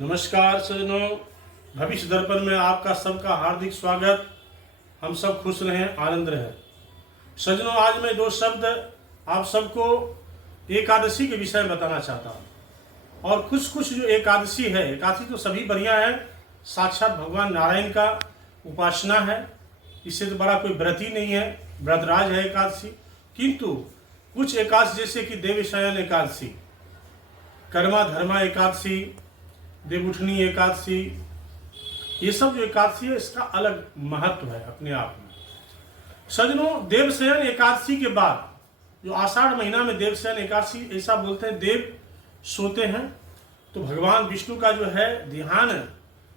नमस्कार सज्जनों, भविष्य दर्पण में आपका सबका हार्दिक स्वागत। हम सब खुश रहें, आनंद रहें। सज्जनों, आज मैं दो शब्द आप सबको एकादशी के विषय में बताना चाहता हूँ। और कुछ जो एकादशी है, एकादशी तो सभी बढ़िया है, साक्षात भगवान नारायण का उपासना है, इससे तो बड़ा कोई व्रत ही नहीं है, व्रतराज है एकादशी। किंतु कुछ एकादशी जैसे कि देवशयन एकादशी, कर्मा धर्मा एकादशी, देवउठनी एकादशी, ये सब जो एकादशी है इसका अलग महत्व है अपने आप में। सज्जनों, देवशयन एकादशी के बाद जो आषाढ़ महीना में देवशयन एकादशी, ऐसा बोलते हैं देव सोते हैं, तो भगवान विष्णु का जो है ध्यान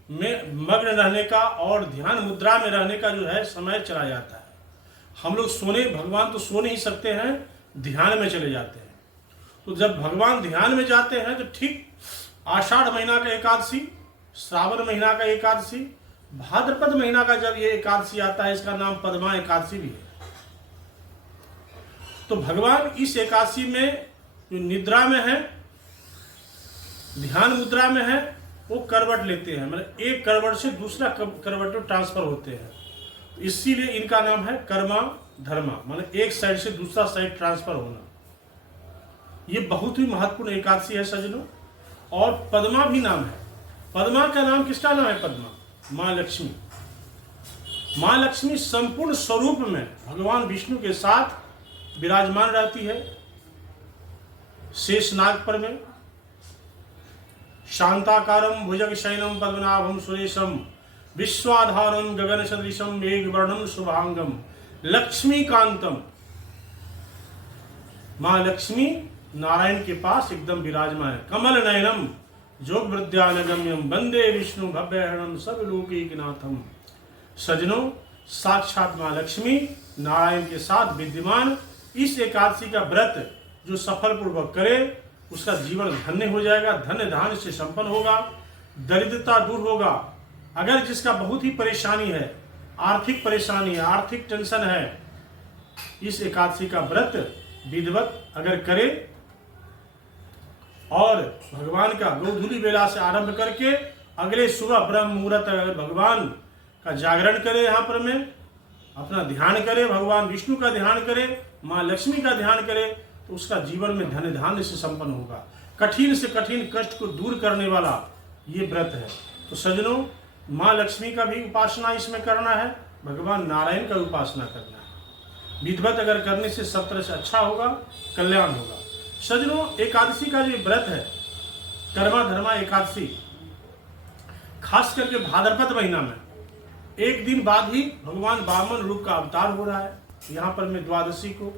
में मग्न रहने का और ध्यान मुद्रा में रहने का जो है समय चला जाता है। हम लोग सोने, भगवान तो सो नहीं सकते हैं, ध्यान में चले जाते हैं। तो जब भगवान ध्यान में जाते हैं तो ठीक आषाढ़ महीना का एकादशी, श्रावण महीना का एकादशी, भाद्रपद महीना का जब ये एकादशी आता है, इसका नाम पद्मा एकादशी भी है। तो भगवान इस एकादशी में जो निद्रा में है, ध्यान मुद्रा में है, वो करवट लेते हैं, मतलब एक करवट से दूसरा करवट में ट्रांसफर होते हैं। इसीलिए इनका नाम है कर्मा धर्मा, मतलब एक साइड से दूसरा साइड ट्रांसफर होना। ये बहुत ही महत्वपूर्ण एकादशी है सज्जनों। और पद्मा भी नाम है। पद्मा का नाम किसका नाम है? पद्मा, माँ लक्ष्मी। माँ लक्ष्मी संपूर्ण स्वरूप में भगवान विष्णु के साथ विराजमान रहती है। शेषनाग पर में शांताकारम भुजगशयनम पद्मनाभम सुरेशम विश्वाधारम गगन सदृशम मेघवर्णम शुभांगम लक्ष्मीकांतम। माँ लक्ष्मी नारायण के पास एकदम विराजमान है। कमल नयनम जोग वृद्धानगम्यम वंदे विष्णु भव्यहरणम सब लोकैकनाथम। सज्जनों, साक्षात माँ लक्ष्मी नारायण के साथ विद्यमान इस एकादशी का व्रत जो सफल पूर्वक करे उसका जीवन धन्य हो जाएगा, धन्य धान्य से संपन्न होगा, दरिद्रता दूर होगा। अगर जिसका बहुत ही परेशानी है, आर्थिक परेशानी है, आर्थिक टेंशन है, इस एकादशी का व्रत विधिवत अगर करे और भगवान का गोधूली बेला से आरंभ करके अगले सुबह ब्रह्म मुहूर्त अगर भगवान का जागरण करे, यहाँ पर में अपना ध्यान करे, भगवान विष्णु का ध्यान करे, माँ लक्ष्मी का ध्यान करे, तो उसका जीवन में धन्य धान्य से संपन्न होगा। कठिन से कठिन कष्ट को दूर करने वाला ये व्रत है। तो सज्जनों, माँ लक्ष्मी का भी उपासना इसमें करना है, भगवान नारायण का उपासना करना है। विधिवत अगर करने से सब तरह से अच्छा होगा, कल्याण होगा। सज्जनों, एकादशी का जो व्रत है, कर्मा धर्मा एकादशी, खास करके भाद्रपद महीना में एक दिन बाद ही भगवान वामन रूप का अवतार हो रहा है। यहाँ पर मैं द्वादशी को,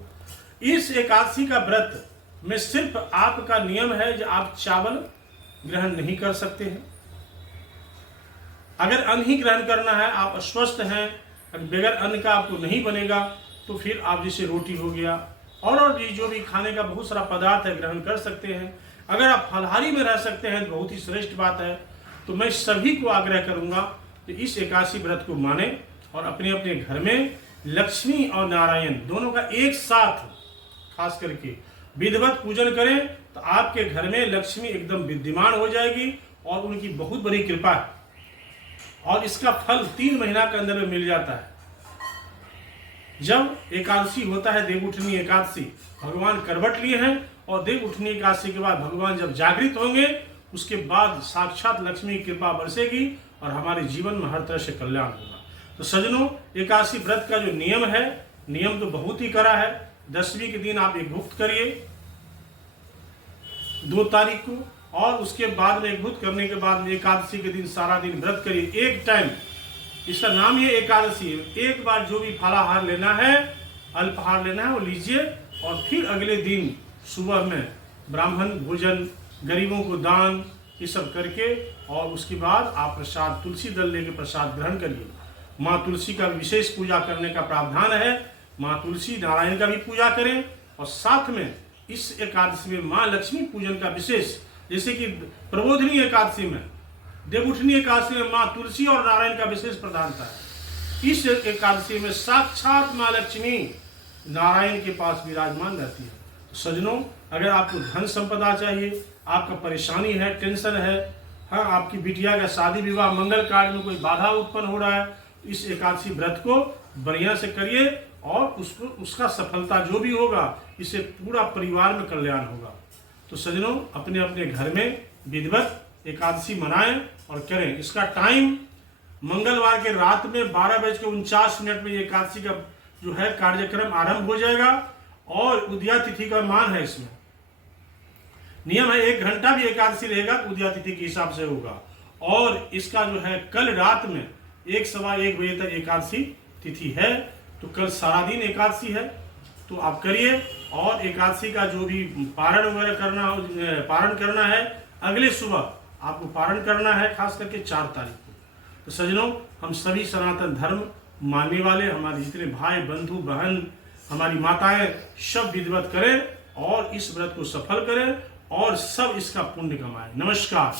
इस एकादशी का व्रत में सिर्फ आपका नियम है कि आप चावल ग्रहण नहीं कर सकते हैं। अगर अन्न ही ग्रहण करना है, आप अस्वस्थ हैं, बगैर अन्न का आपको नहीं बनेगा, तो फिर आप जैसे रोटी हो गया और भी जो भी खाने का बहुत सारा पदार्थ है ग्रहण कर सकते हैं। अगर आप फलाहारी में रह सकते हैं तो बहुत ही श्रेष्ठ बात है। तो मैं सभी को आग्रह करूंगा कि इस एकादशी व्रत को माने और अपने अपने घर में लक्ष्मी और नारायण दोनों का एक साथ खास करके विधिवत पूजन करें, तो आपके घर में लक्ष्मी एकदम विद्यमान हो जाएगी और उनकी बहुत बड़ी कृपा है। और इसका फल 3 महीना के अंदर में मिल जाता है। जब एकादशी होता है, देवउठनी एकादशी, भगवान करवट लिए हैं और देवउठनी एकादशी के बाद भगवान जब जागृत होंगे, उसके बाद साक्षात लक्ष्मी की कृपा बरसेगी और हमारे जीवन में हर तरह से कल्याण होगा। तो सज्जनों, एकादशी व्रत का जो नियम है, नियम तो बहुत ही कड़ा है। 10वीं के दिन आप एक भुक्त करिए 2 तारीख को, और उसके बाद में एक भुक्त करने के बाद में एकादशी के दिन सारा दिन व्रत करिए एक टाइम। इसका नाम ये एकादशी है। एक बार जो भी फलाहार लेना है, अल्पाहार लेना है, वो लीजिए और फिर अगले दिन सुबह में ब्राह्मण भोजन, गरीबों को दान, ये सब करके और उसके बाद आप प्रसाद, तुलसी दल लेके प्रसाद ग्रहण करिए। माँ तुलसी का विशेष पूजा करने का प्रावधान है। माँ तुलसी नारायण का भी पूजा करें और साथ में इस एकादशी में माँ लक्ष्मी पूजन का विशेष, जैसे कि प्रबोधिनी एकादशी में, देवउठनी एकादशी में माँ तुलसी और नारायण का विशेष प्रधानता है। इस एकादशी में साक्षात माँ लक्ष्मी नारायण के पास विराजमान रहती है। सज्जनों, अगर आपको धन संपदा चाहिए, आपका परेशानी है, टेंशन है, हाँ, आपकी बिटिया का शादी विवाह मंगल कार्य में कोई बाधा उत्पन्न हो रहा है, तो इस एकादशी व्रत को बढ़िया से करिए और उसका सफलता जो भी होगा, इससे पूरा परिवार में कल्याण होगा। तो सज्जनों, अपने अपने घर में विधिवत एकादशी मनाएं और करें। इसका टाइम मंगलवार के रात में 12:49 में एकादशी का जो है कार्यक्रम आरंभ हो जाएगा और उदया तिथि का मान है। इसमें नियम है 1 घंटा भी एकादशी रहेगा तो उदया तिथि के हिसाब से होगा। और इसका जो है कल रात में 1 सवा 1 बजे तक एकादशी तिथि है, तो कल सारा दिन एकादशी है, तो आप करिए। और एकादशी का जो भी पारण वगैरह पारण करना है, अगले सुबह आपको पारण करना है, खास करके 4 तारीख को। तो सज्जनों, हम सभी सनातन धर्म मानने वाले हमारे जितने भाई बंधु बहन, हमारी माताएं, सब विधिवत करें और इस व्रत को सफल करें और सब इसका पुण्य कमाएं। नमस्कार।